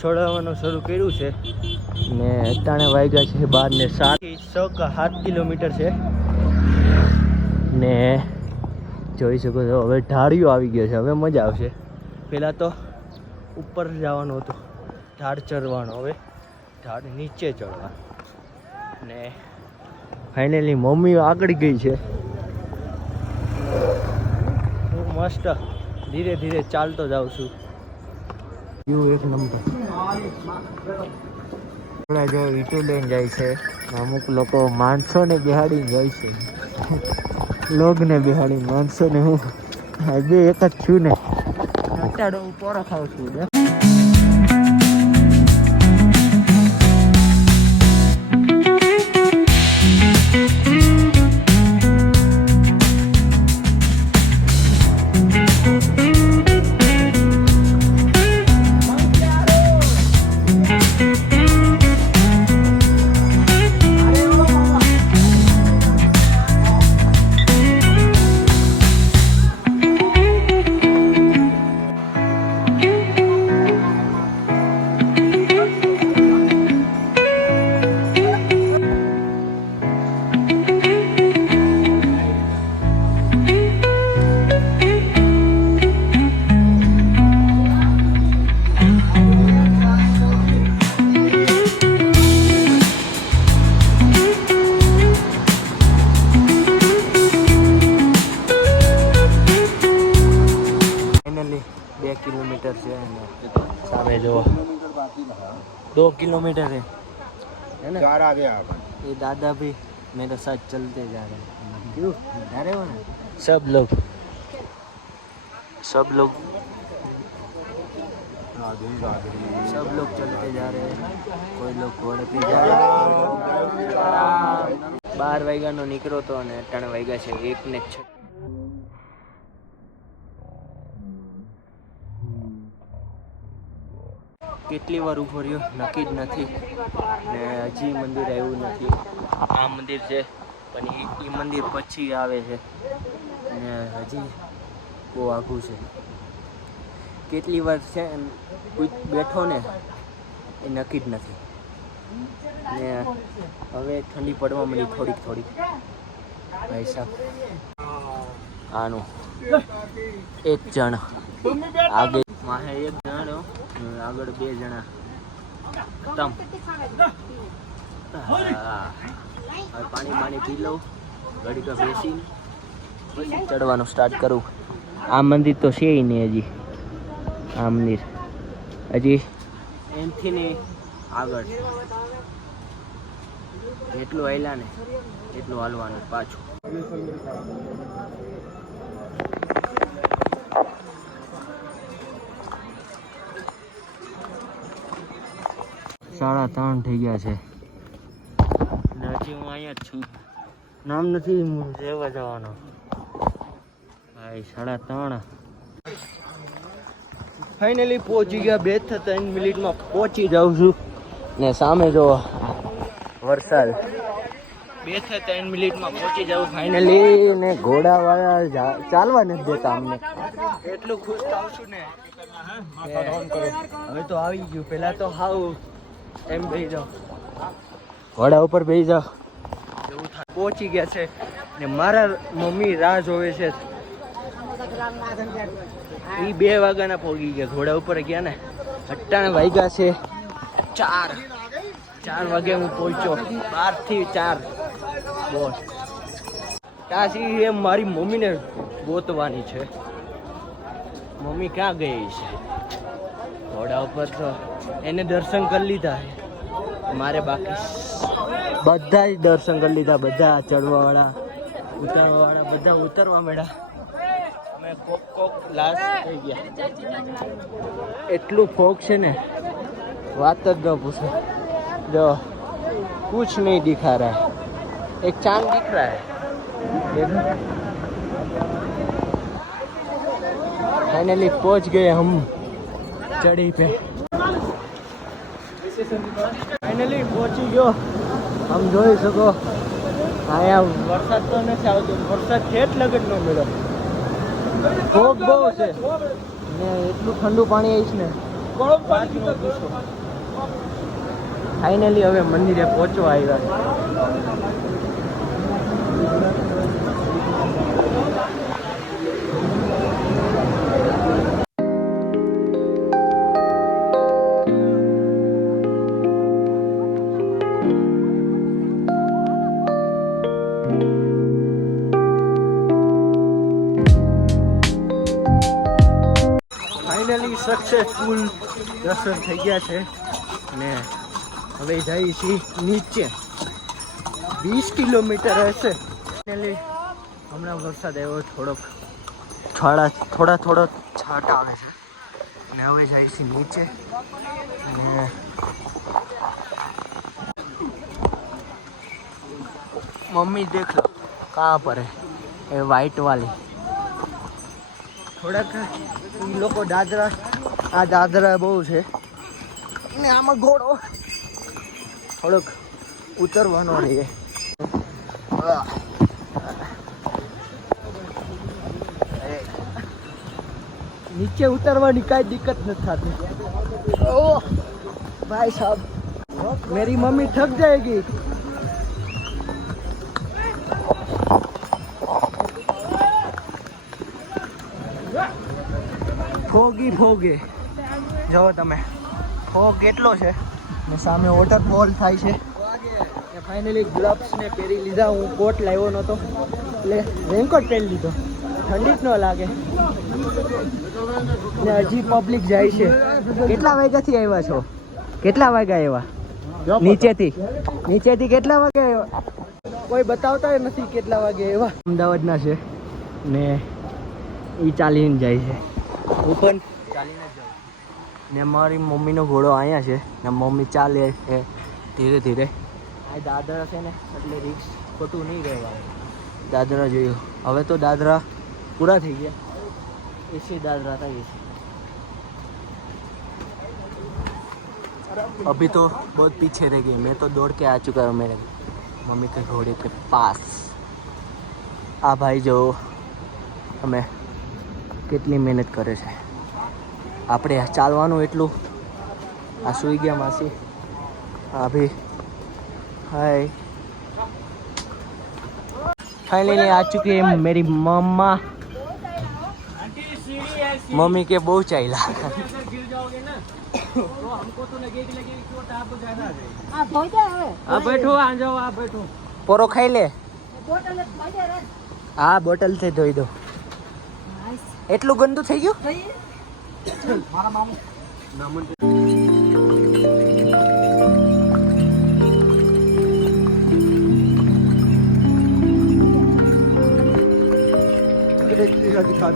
છોડાવવાનું શરૂ કર્યું છે ને અટાણે વાગ્યા છે 12 ને 7 7 કિલોમીટર છે ને જોઈ શકો છો હવે ઢાળિયો આવી ગયો છે. હવે મજા આવશે. પહેલાં તો ઉપર જવાનું હતું, ઢાળ ચડવાનો, હવે ઢાળ નીચે ચડવાનું ને ફાઇનલી મમ્મી આગળ ગઈ છે. હું મસ્ત ધીરે ધીરે ચાલતો જાઉં છું. વ્યૂ એક નંબર. જો ઈટું લઈને જાય છે, અમુક લોકો માણસોને બેહાડીને જાય છે. લોગને બેહાડી માણસોને હું બે એક જ છું ને અટાડો હું પોરો ખાઉં છું ને. किलोमीटर से सामने जो 2 किलोमीटर है ना. जा रहा गया ये दादा भी मेरे साथ चलते जा रहे हैं. क्यों जा रहे हो ना सब लोग सब लोग चलते जा रहे हैं. कोई लोग घोड़े पे जा रहे हैं. 12 વાગ્યાનો નીકળો તો અને 3 વાગ્યા છે 1 ને 6. કેટલી વાર ઊભો રહ્યો નક્કી જ નથી ને હજી મંદિર આવ્યું નથી. આ મંદિર છે પણ એ મંદિર પછી આવે છે ને હજી બહુ આઘું છે. કેટલી વાર છે બેઠો ને એ નક્કી જ નથી ને હવે ઠંડી પડવા મળી થોડીક થોડીક. ભાઈ સાહેબ આનું એક જણ આગળ માહે એક જણ આગળ 2 જણા ખતમ. હવે પાણી પી લઉં, ઘડીક બેસી પછી ચડવાનું સ્ટાર્ટ કરું. આ મંદિર તો છે નહીં હજી. આ મંદિર હજી એમથી ને આગળ જેટલું હાલ્યા ને એટલું હાલવાનું પાછું. 3:30 થઈ ગયા છે ને હજી હું અહીંયા જ છું. નામ નથી લેવા જવાનો ભાઈ. 3:30 ફાઇનલી પહોંચી ગયા. 2 થી 3 મિનિટમાં પહોંચી જાઉં છું ને સામે જો વરસાદ. 2 થી 3 મિનિટમાં પહોંચી જાઉં ફાઇનલી ને ઘોડાવાળા ચાલવા નથી દેતા અમને. એટલું ખુશ થાઉં છું ને હવે તો આવી ગયું. પહેલા તો હાવ એમ બેસી જાઓ, ઘોડા ઉપર બેસી જાઓ એવું થાય. પહોંચી ગયા છે ને મારા મમ્મી રાહ જોવે છે. એ 2 વાગ્યાના પહોંચી ગયા. ઘોડા ઉપર ગયા ને 98 વાગ્યા છે 4 વાગે હું પહોંચ્યો. 12 થી 4 બોસ. ત્યાંથી એ મારી મમ્મીને ગોતવાની છે. મમ્મી ક્યાં ગઈ છે? ઘોડા ઉપર તો એને દર્શન કરી લીધા. મારે બાકી બધા જ દર્શન કરી લીધા. બધા ચડવાવાળા ઉતરવાવાળા બધા ઉતરવા માંડ્યા. અમે કોક લાશ થઈ ગયા. એટલું ફોગ છે ને વાત જ ન પૂછો. જો कुछ नहीं दिखा रहा है. एक चांद दिख रहा है. फाइनली पहुंच गए हम चढ़ी पे. फाइनली पहुंची गयो. हम જોઈ શકો અહીંયા વરસાદ તો નથી આવતો. વરસાદ ઠેઠ લગત ન મળ્યો. ફોગ બહુ છે ને એટલું ઠંડુ પાણી આવીશ ને ફાઇનલી હવે મંદિરે પહોંચવા આવ્યા. ફાઇનલી સક્સેસફુલ દર્શન થઈ ગયા છે ને હવે જઈએ છીએ નીચે. 20 કિલોમીટર હશે. ફાઇનલી હમણાં વરસાદ આવ્યો, થોડો છાંટ આવે છે અને હવે જઈએ છીએ નીચે. અને મમ્મી દેખ લો કहाँ પર હે, એ વ્હાઈટ વાલી. થોડાક એ લોકો દાદરા, આ દાદરા બહુ છે ને આમાં ઘોડો થોડોક ઉતરવાનો રહીએ. નીચે ઉતરવાની કાંઈ દિક્કત નથી થતી. ઓહ ભાઈ સાहब, मेरी मम्मी थक जाएगी. ફોગે જો તમે, ફોગ કેટલો છે ને સામે વોટરફોલ થાય છે. ફાઇનલી ગ્લવ્સ ને પહેરી લીધા. હું કોટ લાવ્યો નહોતો એટલે રેનકોટ પહેરી લીધો, ઠંડી જ ન લાગે. ને હજી પબ્લિક જાય છે. કેટલા વાગ્યાથી આવ્યા છો? કેટલા વાગ્યા આવ્યા? નીચેથી કેટલા વાગે આવ્યા? કોઈ બતાવતા નથી કેટલા વાગે આવ્યા. અમદાવાદના છે ને એ ચાલીને જાય છે. હું પણ ચાલીને જ જાઉં ને મારી મમ્મીનો ઘોડો અહીંયા છે ને મમ્મી ચાલે છે ધીરે ધીરે. આ દાદરા છે ને એટલે રિક્સ ખોટું નહીં રહેવાનું. દાદરા જોયું, હવે તો દાદરા પૂરા થઈ ગયા. એસી दादरा था ये. अभी तो बहुत पीछे रह गई. मैं तो दौड़ के आ चुका हूँ मेरे मम्मी के घोड़े के पास. आ भाई जो हमें કેટલી મહેનત કરે છે. આપણે ચાલવાનું એટલું. આ સૂઈ ગયા માસી. હા ભાઈ હાય. फाइनली आ चुकी है मेरी मम्मा. मम्मी के बहुत चाहिए. आप बैठो, आ जाओ, आप बैठो. पोरो खाई ले. હા બોટલ થી ધોઈ દો. એટલું ગંદુ થઈ ગયું. મારા મામુ दिखा